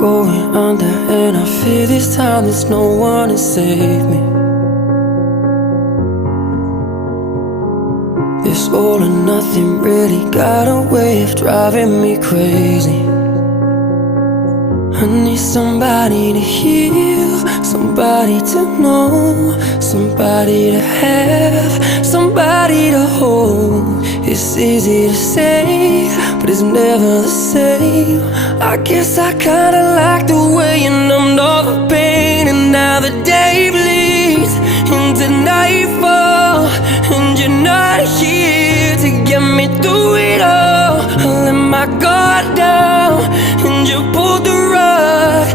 going under, and I fear this time there's no one to save me. This all or nothing really got a way of driving me crazy. I need somebody to heal, somebody to know, somebody to have, somebody to hold. It's easy to say, but it's never the same. I guess I kinda like the way you numbed all the pain, and now the day bleeds into nightfall, and you're not here to get me through it all. I let my guard down, and you pulled the rug.